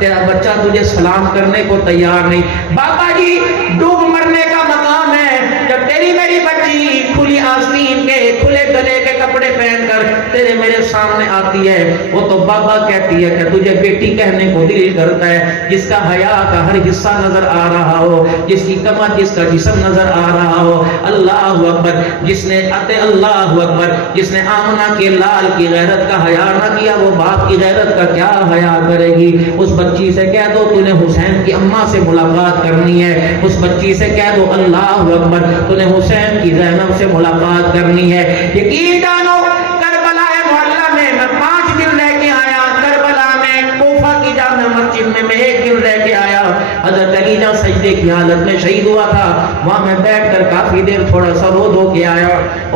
تیرا بچہ تجھے سلام کرنے کو تیار نہیں. بابا جی ڈوب مرنے کا مقام ہے جب تیری میری بچی کھلی آستین کے کھلے گلے کے کپڑے پہن کر تیرے میرے سامنے آتی ہے. وہ تو بابا کہتی ہے کہ تجھے بیٹی کہنے کو دل کرتا ہے جس کا حیا کا ہر حصہ نظر آ رہا ہو, جس کی کمر جس کا جسم نظر آ رہا ہو. اللہ اکبر. جس نے اللہ اکبر جس نے آمنہ کے لال کی غیرت کا حیا نہ کیا وہ باپ کی غیرت کا کیا حیا کرے گی. اس بچی سے کہہ دو تو نے حسین کی اماں سے ملاقات کرنی ہے. اس بچی سے کہہ دو اللہ اکبر تو نے حسین کی زینب سے ملاقات کرنی ہے. یقین جانو کربلا معلیٰ میں 5 دن رہ کے آیا. کربلا میں کوفہ کی جامع مسجد میں 1 دن رہ کے آیا. حضرت علی جب سجدے کی حالت میں شہید ہوا تھا وہاں میں بیٹھ کر کافی دیر تھوڑا سا رو دھو کے آیا.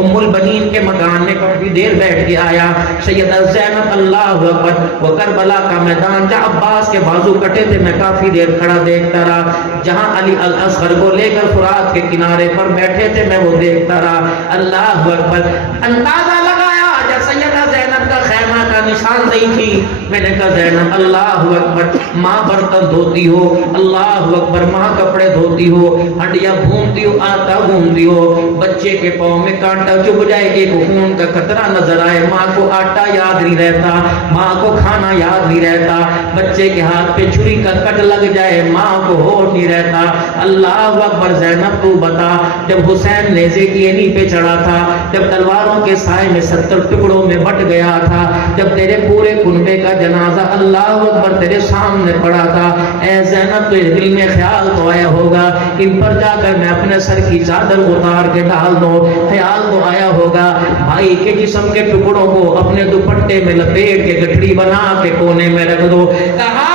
ام البنین کے مکان میں کافی دیر بیٹھ کے آیا. سیدہ زینب اللہ اکبر وہ کربلا کا میدان جہاں عباس کے بازو کٹے تھے میں کافی دیر کھڑا دیکھتا رہا. جہاں علی الاصغر کو لے کر فرات کے کنارے پر بیٹھے تھے میں وہ دیکھتا رہا. اللہ اکبر. اندازہ لگایا جب سیدہ زینب کا خیمہ کا نشان نہیں تھی میں نے کہا زینب اللہ اکبر ماں برتن دھوتی ہو, اللہ اکبر ماں کپڑے دھوتی ہو, ہڈیاں بھونتی ہو, آٹا بھونتی ہو, بچے کے پاؤں میں کانٹا چبھ جائے ایک خون کا قطرہ نظر آئے ماں کو آٹا یاد نہیں رہتا, ماں کو کھانا یاد نہیں رہتا, بچے کے ہاتھ پہ چھری کا کٹ لگ جائے ماں کو ہوش نہیں رہتا. اللہ اکبر. زینب تو بتا جب حسین نیزے کی اینی پہ چڑھا تھا, جب تلواروں کے سائے میں 70 ٹکڑوں میں بٹ گیا تھا, جب تیرے پورے کنبے کا جنازہ اللہ اکبر تیرے سامنے پڑا تھا, اے زینب تجھے دل میں خیال تو آیا ہوگا ان پر جا کر میں اپنے سر کی چادر اتار کے ڈال دوں. خیال تو آیا ہوگا بھائی کے جسم کے ٹکڑوں کو اپنے دوپٹے میں لپیٹ کے گٹھڑی بنا کے کونے میں رکھ دو. کہا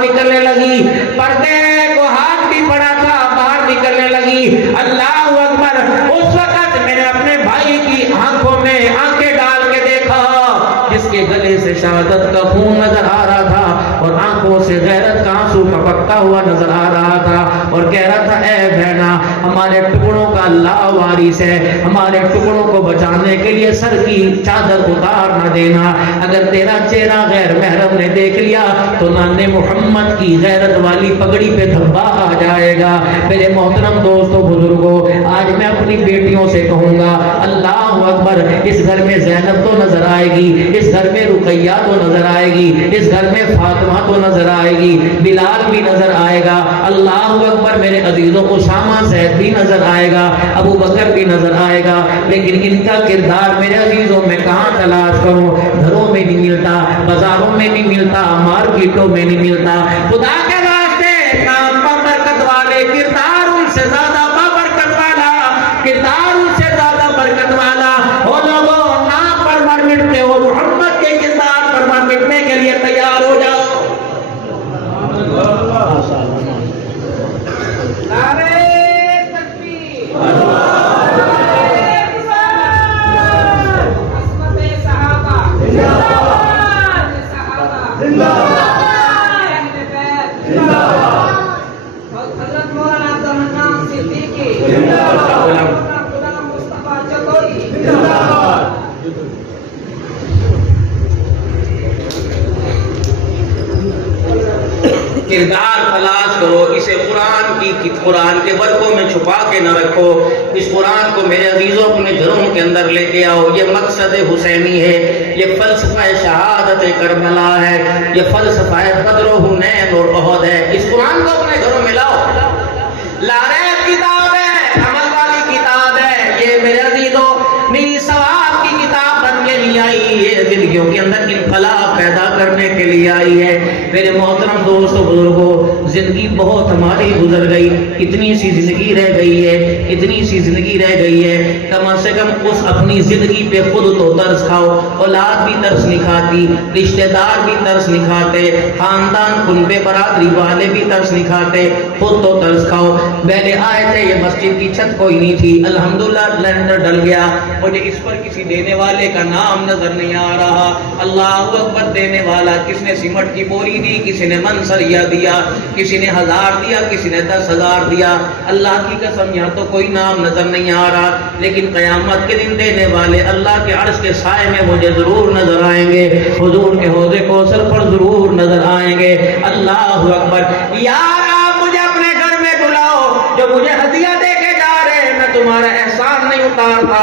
نکلنے لگی, پردے کو ہاتھ بھی پڑا تھا باہر نکلنے لگی. اللہ اکبر. اس وقت میں نے اپنے بھائی کی آنکھوں میں آنکھیں ڈال کے دیکھا جس کے گلے سے شہادت کا خون نظر آ رہا تھا اور آنکھوں سے غیرت کا آنسو ٹپکتا ہوا نظر آ رہا تھا اور کہہ رہا تھا اے بہنا ہمارے ٹکڑوں کا اللہ وارث ہے, ہمارے ٹکڑوں کو بچانے کے لیے سر کی چادر اتار نہ دینا. اگر تیرا چہرہ غیر محرم نے دیکھ لیا تو نانے محمد کی غیرت والی پگڑی پہ دھبا آ جائے گا. میرے محترم دوستو بزرگوں آج میں اپنی بیٹیوں سے کہوں گا اللہ اکبر. اس گھر میں زینب تو نظر آئے گی, اس گھر میں رقیہ تو نظر آئے گی, اس گھر میں فاطمہ تو نظر آئے گی, بلال بھی نظر آئے گا. اللہ اکبر. میرے عزیزوں اسامہ زید بھی نظر آئے گا, ابو بکر بھی نظر آئے گا, لیکن ان کا کردار میرے عزیزوں میں کہاں تلاش کروں؟ گھروں میں نہیں ملتا, بازاروں میں نہیں ملتا, مارکیٹوں میں نہیں ملتا. خدا کے واسطے کام بابرکت والے کردار ان سے زیادہ بابرکت والا, کردار ان سے زیادہ برکت والا. وہ لوگوں نام پر مر مٹتے ہو, محمد کے کردار پر مر مٹنے کے لیے تیار ہو جاؤ. کردار تلاش کرو, اسے قرآن کے ورقوں میں چھپا کے نہ رکھو. اس قرآن کو میرے عزیزوں اپنے گھروں کے اندر لے کے آؤ. یہ مقصد حسینی ہے, یہ فلسفہ شہادت کربلا ہے, یہ فلسفہ بدر و حنین اور احد ہے. اس قرآن کو اپنے گھروں میں لاؤ. لاریب کتاب ہے, عمل والی کتاب ہے. یہ میرے عزیزوں میری ثواب کی کتاب بن کے نہیں آئی, یہ زندگیوں کے اندر انقلاب پیدا کرنے کے لیے آئی ہے. میرے محترم دوستو بزرگوں زندگی بہت ہماری گزر گئی, کتنی سی زندگی رہ گئی ہے, کتنی سی زندگی رہ گئی ہے. کم سے کم اس اپنی زندگی پہ خود تو ترس کھاؤ. اولاد بھی ترس نہیں کھاتی, رشتہ دار بھی ترس نہیں کھاتے, خاندان کنبے برادری والے بھی ترس نہیں کھاتے, خود تو ترس کھاؤ. پہلے آئے تھے یہ مسجد کی چھت کوئی نہیں تھی, الحمدللہ لینڈر ڈل گیا, مجھے اس پر کسی دینے والے کا نام نظر نہیں آ رہا. اللہ اکبر. دینے والا کس نے سیمنٹ کی بوری دی, کسی نے منسریا دیا, کسی نے 1000 دیا, کسی نے 10,000 دیا. اللہ کی قسم یہاں تو کوئی نام نظر نہیں آ رہا, لیکن قیامت کے دن دینے والے اللہ کے عرش کے سائے میں مجھے ضرور نظر آئیں گے, حضور کے حوض کوثر پر ضرور نظر آئیں گے. اللہ اکبر. یار آپ مجھے اپنے گھر میں بلاؤ, جو مجھے ہدیہ دے کے جا رہے ہیں میں تمہارا احسان نہیں اتارتا.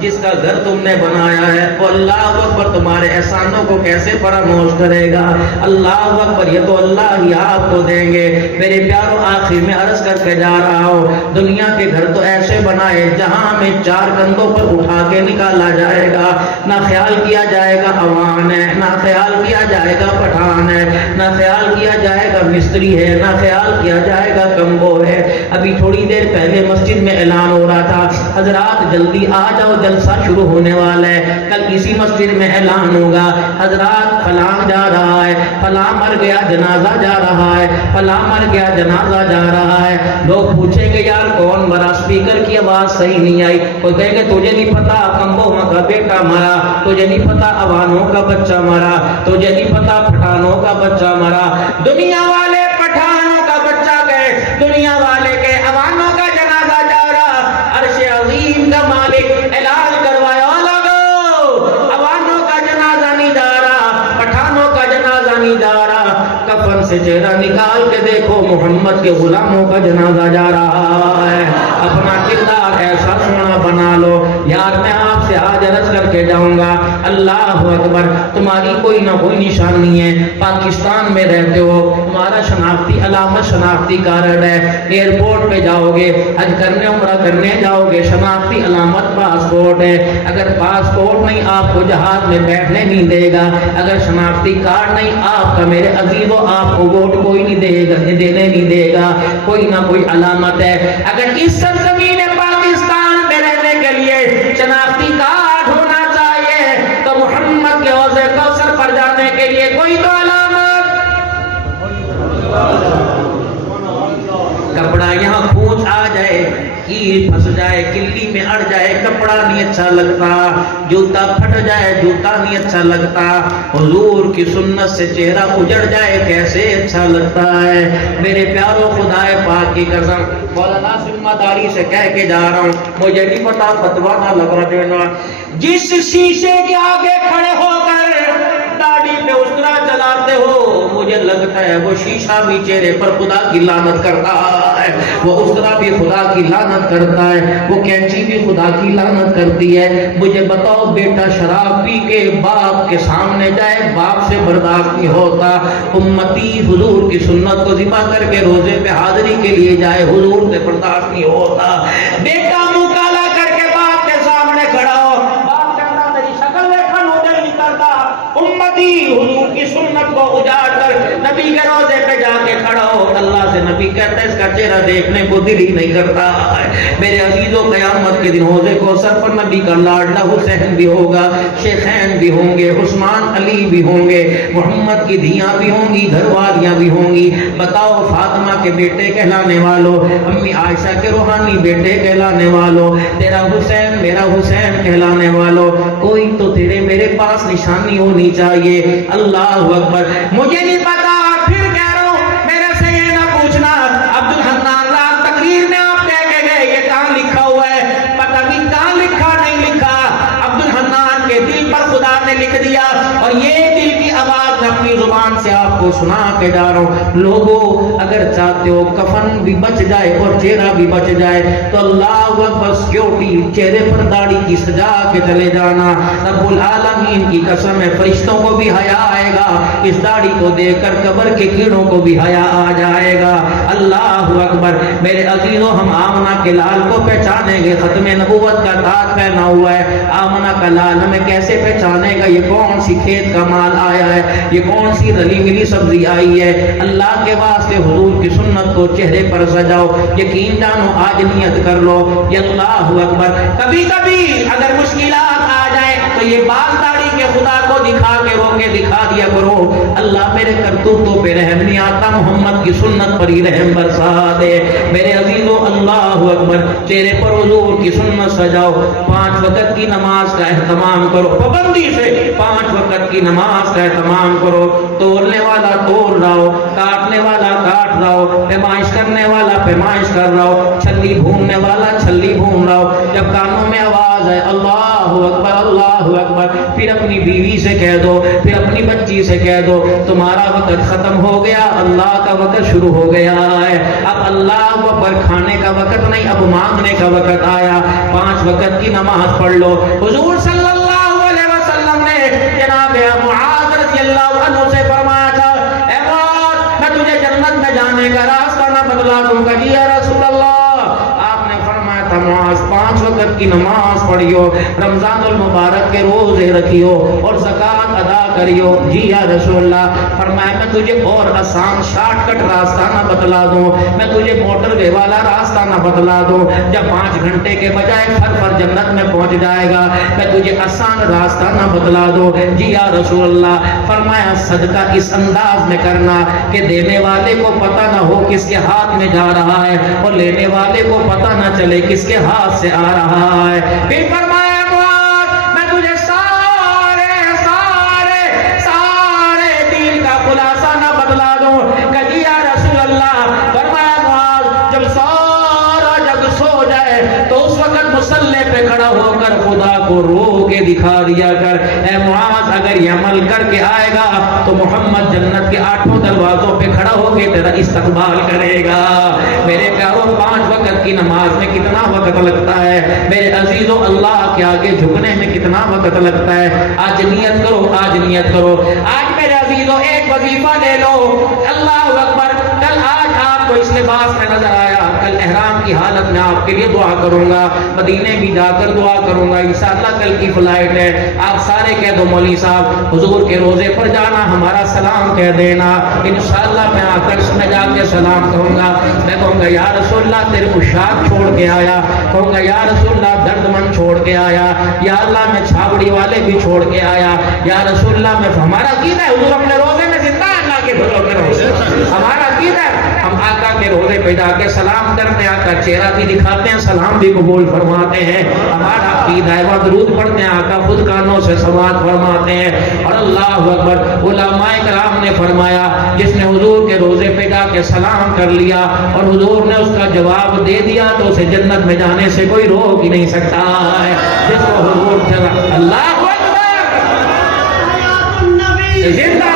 جس کا گھر تم نے بنایا ہے وہ اللہ اکبر تمہارے احسانوں کو کیسے فراموش کرے گا. اللہ اکبر. یہ تو اللہ ہی آپ کو دیں گے. میرے پیاروں آخر میں عرض کر کے جا رہا ہوں, دنیا کے گھر تو ایسے بنائے جہاں ہمیں 4 کندھوں پر اٹھا کے نکالا جائے گا. نہ خیال کیا جائے گا عوان ہے, نہ خیال کیا جائے گا پٹھان ہے, نہ خیال کیا جائے گا مستری ہے, نہ خیال کیا جائے گا کمبو ہے. ابھی تھوڑی دیر پہلے مسجد میں اعلان ہو رہا تھا, حضرات جلدی آ جاؤ جلسہ شروع ہونے والا ہے. کل اسی مسجد میں اعلان ہوگا, حضرات فلاں جا رہا ہے, فلاں مر گیا جنازہ جا رہا ہے, فلاں مر گیا جنازہ جا رہا ہے. لوگ پوچھیں گے یار کون مرا, اسپیکر کی آواز صحیح نہیں آئی. کوئی کہے گے تجھے نہیں پتا کمبوہاں کا بیٹا مرا, تجھے نہیں پتا عوانوں کا بچہ مرا, تجھے نہیں پتا پٹھانوں کا بچہ مرا. دنیا والے پٹھانوں کا بچہ گئے, دنیا والے کے عوانوں کا جنازہ جا رہا. عرش عظیم کا مالک اعلان کروایا, لوگو عوانوں کا جنازہ نہیں جا رہا, پٹھانوں کا جنازہ نہیں جا رہا. کفن سے چہرہ نکال کے دیکھو, محمد کے غلاموں کا جنازہ جا رہا ہے. اپنا کردار ایسا سونا بنا لو. یار میں آپ سے آج عرض کر کے جاؤں گا, اللہ اکبر, تمہاری کوئی نہ کوئی نشانی ہے. پاکستان میں رہتے ہو, تمہارا شناختی علامت شناختی کارڈ ہے. ایئرپورٹ پہ جاؤ گے, حج کرنے عمرہ کرنے جاؤ گے, شناختی علامت پاسپورٹ ہے. اگر پاسپورٹ نہیں آپ کو جہاز میں بیٹھنے نہیں دے گا, اگر شناختی کارڈ نہیں آپ کا میرے عزیزوں آپ کو ووٹ کوئی نہیں دے گا, دینے نہیں دے گا. کوئی نہ کوئی علامت ہے. اگر اس سرزمین پاکستان میں رہنے کے لیے شناختی کارڈ ہونا چاہیے تو محمد کے حوض کوثر پر جانے کے لیے کوئی تو علامت. کپڑا یہاں کھوچ آ جائے, کیل پھنس جائے, کلی میں اڑ جائے, کپڑا نہیں اچھا لگتا. جوتا پھٹ جائے, جوتا نہیں اچھا لگتا. حضور کی سنت سے چہرہ اجڑ جائے, کیسے اچھا لگتا ہے. میرے پیاروں خدا پاک کی قسم, مولانا ذمہ داری سے کہہ کے جا رہا ہوں, مجھے نہیں پتا فتوا نہ لگ رہا دینا. جس شیشے کے آگے کھڑے ہو کر داڑھی پہ اسرا چلاتے ہو, مجھے لگتا ہے وہ شیشہ بھی چہرے پر خدا کی لعنت کرتا ہے, وہ اسرا بھی خدا کی لعنت کرتا ہے, وہ کینچی بھی خدا کی لعنت کرتی ہے. مجھے بتاؤ بیٹا شراب پی کے باپ کے سامنے جائے, باپ سے برداشت نہیں ہوتا. امتی حضور کی سنت کو ذبح کر کے روزے پہ حاضری کے لیے جائے, حضور سے برداشت نہیں ہوتا. بیٹا منہ کالا کر کے باپ کے سامنے کھڑا ہو, باپ کہتا میری شکل دیکھا نوجل نہیں کرتا. امتی حضور کی سنت کو اجاڑ کر نبی کے روزے پہ جا کے کھڑا ہو, اللہ سے نبی کہتا ہے اس کا چہرہ دیکھنے کو دل ہی نہیں کرتا. میرے عزیزوں قیامت کے دن حوض کوثر پر نبی کا لاڈلا حسین بھی ہوگا, شیخین بھی ہوں گے, عثمان علی بھی ہوں گے, محمد کی دھیاں بھی ہوں گی, گھر والیاں بھی ہوں گی. بتاؤ فاطمہ کے بیٹے کہلانے والوں, امی عائشہ کے روحانی بیٹے کہلانے والوں, تیرا حسین میرا حسین کہلانے والوں, کوئی تو تیرے میرے پاس نشانی ہونی چاہیے. اللہ اکبر. مجھے نہیں پتا, پھر کہہ رہا ہوں, میرے سے یہ نہ پوچھنا عبد الحنان رات تقریر میں آپ کہہ کے گئے یہ کہاں لکھا ہوا ہے, پتہ نہیں کہاں لکھا نہیں لکھا. عبد الحنان کے دل پر خدا نے لکھ دیا, اور یہ دل کی آواز میں اپنی زبان سے آپ کو سنا کے جا رہا ہوں. لوگوں اگر چاہتے ہو کفن بھی بچ جائے اور چہرہ بھی بچ جائے تو اللہ اکبر سیکیورٹی چہرے پر داڑھی کی سجا کے چلے جانا. رب العالمین کی قسم ہے فرشتوں کو بھی حیا آئے گا, اس داڑھی کو دیکھ کر قبر کے کیڑوں کو بھی حیا آ جائے گا. اللہ اکبر. میرے عزیزوں ہم آمنہ کے لال کو پہچانیں گے, ختم نبوت کا تاج پہنا ہوا ہے. آمنہ کا لال ہمیں کیسے پہچانے گا, یہ کون سی کھیت کا مال آیا ہے, یہ کون سی رلی ملی سبزی آئی ہے. اللہ کے واسطے حضور کی سنت کو چہرے پر سجاؤ, یقین جانو آج نیت کر لو یہ اللہ اکبر. کبھی کبھی اگر مشکلات آ جائے تو یہ بال داڑھی کے خدا کو دکھا کے رو کے دکھا دیا کرو, اللہ میرے کرتوتوں پہ رحم نہیں آتا, محمد کی سنت پر ہی رحم برسا دے. میرے عزیزوں اللہ اکبر. چہرے پر حضور کی سنت سجاؤ, 5 وقت کی نماز کا اہتمام کرو, پابندی سے 5 وقت کی نماز کا اہتمام کرو, تولنے والا تول رہا ہو, کاٹنے والا کاٹ رہا ہو, پیمائش کرنے والا پیمائش کر رہا ہو, چھلی بھوننے والا چھلی بھون رہا ہو. جب کانوں میں آواز ہے اللہ اکبر اللہ اکبر, پھر اپنی بیوی سے کہہ دو, پھر اپنی بچی سے کہہ دو تمہارا وقت ختم ہو گیا, اللہ کا وقت شروع ہو گیا ہے. اب اللہ اکبر کھانے کا وقت نہیں, اب مانگنے کا وقت آیا. 5 وقت کی نماز پڑھ لو. حضور صلی اللہ علیہ وسلم نے جناب معاذ رضی اللہ عنہ سے فرمایا تھا, اے معاذ میں تجھے جنت میں جانے کا راستہ نہ بتلا دوں گا؟ جی یا رسول اللہ. آپ نے فرمایا تھا معاذ 5 وقت کی نماز پڑھیو, رمضان المبارک کے روزے رکھیو اور زکات ادا کریو. جی یا رسول اللہ. فرمایا میں تجھے اور آسان شارٹ کٹ راستہ نہ بتلا دوں, میں تجھے موٹر وے والا راستہ نہ بتلا دوں, جب 5 گھنٹے کے بجائے پر جنت میں پہنچ جائے گا, میں تجھے آسان راستہ نہ بتلا دوں؟ جی یا رسول اللہ. فرمایا صدقہ اس انداز میں کرنا کہ دینے والے کو پتہ نہ ہو کس کے ہاتھ میں جا رہا ہے اور لینے والے کو پتہ نہ چلے کس کے ہاتھ سے آ رہا ہے. پھر فرمایا میں تجھے سارے دین کا خلاصہ نہ بتلا دوں؟ کہ یا رسول اللہ. فرمایا معاذ جب سارا جگ سو جائے تو اس وقت مصلی پہ کھڑا ہو کر خدا کو رو کے دکھا دیا کر. اے معاذ اگر یہ عمل کر کے آئے گا تو محمد جنت کے 8 دروازوں پہ کھڑا ہو کے تیرا استقبال کرے گا. میرے پیاروں 5 وقت کی نماز میں کتنا وقت لگتا ہے میرے عزیزوں, اللہ کے آگے جھکنے میں کتنا وقت لگتا ہے. آج نیت کرو, آج نیت کرو, آج میرے عزیزوں ایک وظیفہ لے لو. اللہ اکبر. کل آج آپ کو اس لباس میں نظر آیا, کل احرام کی حالت میں آپ کے لیے دعا کروں گا, مدینے بھی جا کر دعا کروں گا. انشاءاللہ کل کی فلائٹ ہے, آپ سارے کہہ دو مولوی صاحب حضور کے روزے پر جانا, ہمارا سلام کہہ دینا. انشاءاللہ میں آ کر میں جا کے سلام کہوں گا. میں کہوں گا یا رسول اللہ تیرے کو شاد چھوڑ کے آیا, کہوں گا یا رسول اللہ درد مند چھوڑ کے آیا, یا اللہ میں چھاوڑی والے بھی چھوڑ کے آیا, یا رسول اللہ میں ہمارا عقیدہ ہے حضور اپنے روزے میں زندہ ہے, اللہ کے گھروں میں روزے ہمارا عقیدہ ہے. ہم آقا کے روزے پہ جا کے سلام کرتے ہیں, آقا چہرہ بھی دکھاتے ہیں, سلام بھی قبول فرماتے ہیں. ہمارا عقیدہ ہے وہ درود پڑھتے ہیں, آقا خود کانوں سے سماعت فرماتے ہیں. اور اللہ اکبر. علماء کرام نے فرمایا جس نے حضور کے روزے پہ جا کے سلام کر لیا اور حضور نے اس کا جواب دے دیا تو اسے جنت میں جانے سے کوئی روک ہی نہیں سکتا ہے. جس کو حضور اللہ زندہ